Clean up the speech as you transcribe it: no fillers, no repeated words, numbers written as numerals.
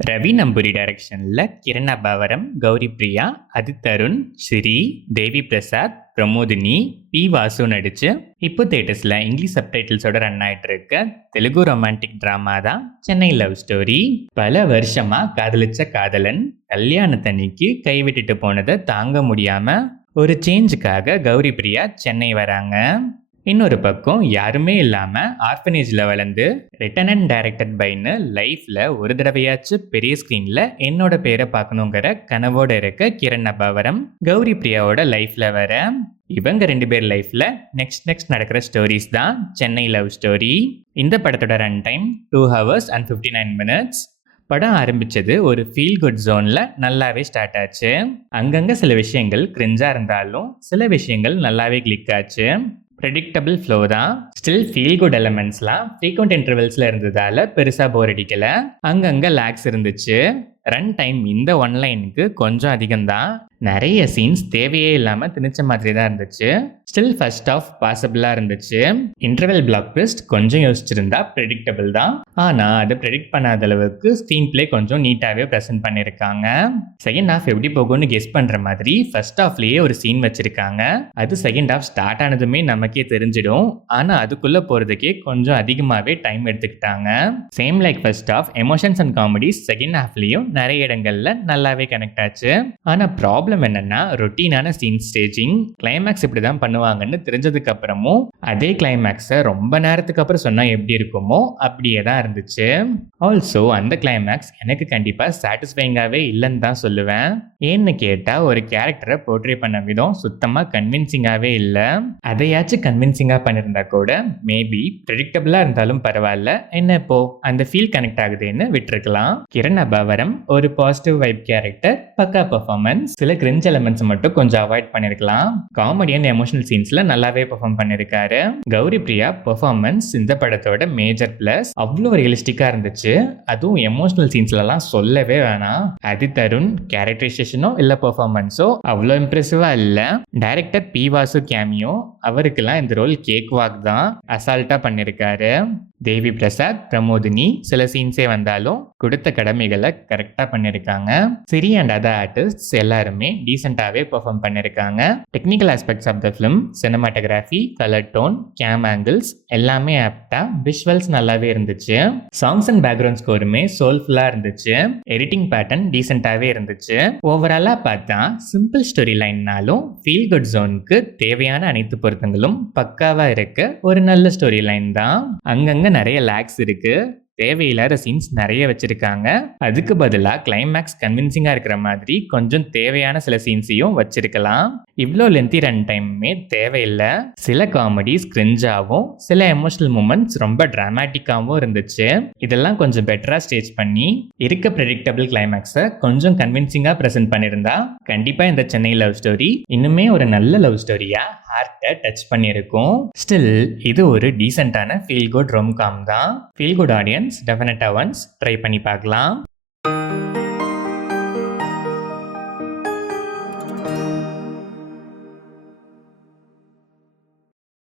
ரவி நம்பூரி டைரக்ஷனில் கிரண் அபாவரம், கௌரி பிரியா, ஆதித் தருண், ஸ்ரீ, தேவி பிரசாத், பிரமோதினி, பி வாசு நடிச்சு இப்போ தேட்டர்ஸில் இங்கிலீஷ் சப்டைட்டில்ஸோட ரன் ஆகிட்டு இருக்க தெலுங்கு ரொமான்டிக் ட்ராமா தான் சென்னை லவ் ஸ்டோரி. பல வருஷமா காதலிச்ச காதலன் கல்யாணத்தன்னைக்கு கைவிட்டுட்டு போனதை தாங்க முடியாம ஒரு சேஞ்சுக்காக கௌரி பிரியா சென்னை வராங்க. இன்னொரு பக்கம் யாருமே இல்லாம ஆர்ஃபனேஜ்ல வளர்ந்து ரிட்டன் அண்ட் டைரக்டட் பைன்னு லைஃப்ல ஒரு தடவையாச்சும் பெரிய ஸ்கிரீன்ல என்னோட பேரை பார்க்கணுங்கிற கனவோட இருக்க கிரண் அபாவரம் கௌரி பிரியாவோட லைஃப்ல வர இவங்க 2 பேர் லைஃப்ல நெக்ஸ்ட் நடக்கிற ஸ்டோரிஸ் தான் சென்னை லவ் ஸ்டோரி. இந்த படத்தோட run time 2 hours and 59 minutes. படம் ஆரம்பிச்சது ஒரு ஃபீல் குட் ஜோன்ல நல்லாவே ஸ்டார்ட் ஆச்சு. அங்கங்க சில விஷயங்கள் கிரிஞ்சா இருந்தாலும் சில விஷயங்கள் நல்லாவே கிளிக் ஆச்சு. ப்ரெடிக்டபிள் ஃப்ளோ தான். ஸ்டில் ஃபீல் குட் எலமெண்ட்ஸ்லாம் ஃப்ரீக்வெண்ட் இன்டர்வல்ஸில் இருந்ததால் பெருசாக போர் அடிக்கலை. அங்கங்கே லேக்ஸ் இருந்துச்சு. ரன் டைம் இந்த ஒன்லைனுக்கு கொஞ்சம் அதிகம்தான். நிறைய சீன்ஸ் தேவையே இல்லாமல் திணிச்ச மாதிரி தான் இருந்துச்சு. ஸ்டில் ஃபர்ஸ்ட் ஆஃப் பாசிபிளாக இருந்துச்சு. இன்டர்வல் பிளாக் ட்விஸ்ட் கொஞ்சம் யோசிச்சிருந்தா ப்ரெடிக்டபிள் தான். ஆனால் அது ப்ரெடிக்ட் பண்ணாத அளவுக்கு ஸ்க்ரீன் பிளே கொஞ்சம் நீட்டாகவே ப்ரெசென்ட் பண்ணியிருக்காங்க. செகண்ட் ஹாஃப் எப்படி போகும்னு கெஸ் பண்ணுற மாதிரி ஃபர்ஸ்ட் ஹாஃப்லேயே ஒரு சீன் வச்சிருக்காங்க. அது செகண்ட் ஹாஃப் ஸ்டார்ட் ஆனதுமே நமக்கே தெரிஞ்சிடும். ஆனால் அதுக்குள்ளே போகிறதுக்கே கொஞ்சம் அதிகமாகவே டைம் எடுத்துக்கிட்டாங்க. Same like first half emotions and comedies second ஹாஃப்லேயும் நிறைய இடங்கள்ல நல்லாவே கனெக்ட் ஆச்சு. ஆனால் ப்ராப்ளம் என்னன்னா ரொட்டீனான சீன் ஸ்டேஜிங். கிளைமேக்ஸ் இப்படி தான் பண்ணுவாங்கன்னு தெரிஞ்சதுக்கு அப்புறமும் அதே கிளைமேக்ஸை ரொம்ப நேரத்துக்கு அப்புறம் சொன்னால் எப்படி இருக்குமோ அப்படியே தான் இருந்துச்சு. ஆல்சோ அந்த கிளைமேக்ஸ் எனக்கு கண்டிப்பாக சாட்டிஸ்ஃபைங்காகவே இல்லைன்னு தான் சொல்லுவேன். ஏன்னு கேட்டால் ஒரு கேரக்டரை போர்ட்ரே பண்ண விதம் சுத்தமாக கன்வின்சிங்காகவே இல்லை. அதையாச்சும் கன்வின்சிங்காக பண்ணியிருந்தா கூட மேபி ப்ரெடிக்டபிளாக இருந்தாலும் பரவாயில்ல, என்ன இப்போ அந்த ஃபீல் கனெக்ட் ஆகுதுன்னு விட்டுருக்கலாம். கிரண் அபாவரம் ஒரு பாசிட்டிவ் வைப் கேரக்டர், பக்கா பெர்ஃபார்மன்ஸ். சில கிரிஞ்ச் எலிமெண்ட்ஸ் மட்டும் கொஞ்சம் அவாய்ட் பண்ணிருக்கலாம். காமெடி அண்ட் எமோஷனல் சீன்ஸ்ல நல்லாவே பெர்ஃபார்ம் பண்ணிருக்காரு. கௌரி பிரியா பெர்ஃபார்மன்ஸ் இந்த படத்தோட மேஜர் பிளஸ். அவ்வளோ ரியலிஸ்டிக்கா இருந்துச்சு. அதுவும் எமோஷனல் சீன்ஸ்லாம் சொல்லவே வேணாம். ஆதித் தருண் கேரக்டரைசேஷனோ இல்ல பெர்ஃபார்மன்ஸோ அவ்வளோ இம்ப்ரெசிவா இல்ல. டைரக்டர் பி வாசு கேமியோ, அவருக்கெல்லாம் இந்த ரோல் கேக் வாக் தான். அசால்ட்டா பண்ணிருக்காரு. தேவி பிரசாத், பிரமோதினி சில சீன்ஸே வந்தாலும் கொடுத்த கடமைகளை கரெக்டா பண்ணிருக்காங்க. சிரி அண்ட் அதர் ஆர்டிஸ்ட் எல்லாருமே டீசென்டாவே பெர்ஃபார்ம் பண்ணிருக்காங்க. Technical aspects of the film, cinematography, colour tone, cam angles எல்லாமே ஆப்டா, விஷுவல்ஸ் நல்லாவே இருந்துச்சு. சாங்ஸ் அண்ட் பேக்ரவுண்ட் ஸ்கோருமே சோல்ஃபுல்லா இருந்துச்சு. எடிட்டிங் பேட்டர்ன் டீசென்டாவே இருந்துச்சு. ஓவராலா பார்த்தா சிம்பிள் ஸ்டோரி லைன்னாலும் ஃபீல் குட் ஜோனுக்கு தேவையான அனைத்து பொருத்தங்களும் பக்காவா இருக்க ஒரு நல்ல ஸ்டோரி லைன் தான். அங்கங்க நிறைய லேக்ஸ் இருக்கு. தேவையில்லாத சீன்ஸ் நிறைய வச்சிருக்காங்க. அதுக்கு பதிலாக கிளைமேக்ஸ் கன்வின்சிங்கா இருக்கிற மாதிரி கொஞ்சம் தேவையான சில சீன்ஸையும் வச்சிருக்கலாம். இவ்வளோ லென்த்தி ரன் டைமுமே தேவையில்லை. சில காமெடிஸ் கிரிஞ்சாகவும் சில எமோஷனல் மூமெண்ட்ஸ் ரொம்ப டிராமட்டிக்காகவும் இருந்துச்சு. இதெல்லாம் கொஞ்சம் பெட்டரா ஸ்டேஜ் பண்ணி இருக்க ப்ரெடிக்டபிள் கிளைமேக்ஸை கொஞ்சம் கன்வின்சிங்கா ப்ரெசென்ட் பண்ணியிருந்தா கண்டிப்பா இந்த சென்னை லவ் ஸ்டோரி இன்னுமே ஒரு நல்ல லவ் ஸ்டோரியா ஹார்ட்டை டச் பண்ணியிருக்கும். ஸ்டில் இது ஒரு டீசென்டான ஃபீல் குட் ரொம் காம் தான். ஃபீல் குட் ஆடியன்ஸ் டெஃபினட்டா ஒன்ஸ் ட்ரை பண்ணி பார்க்கலாம்.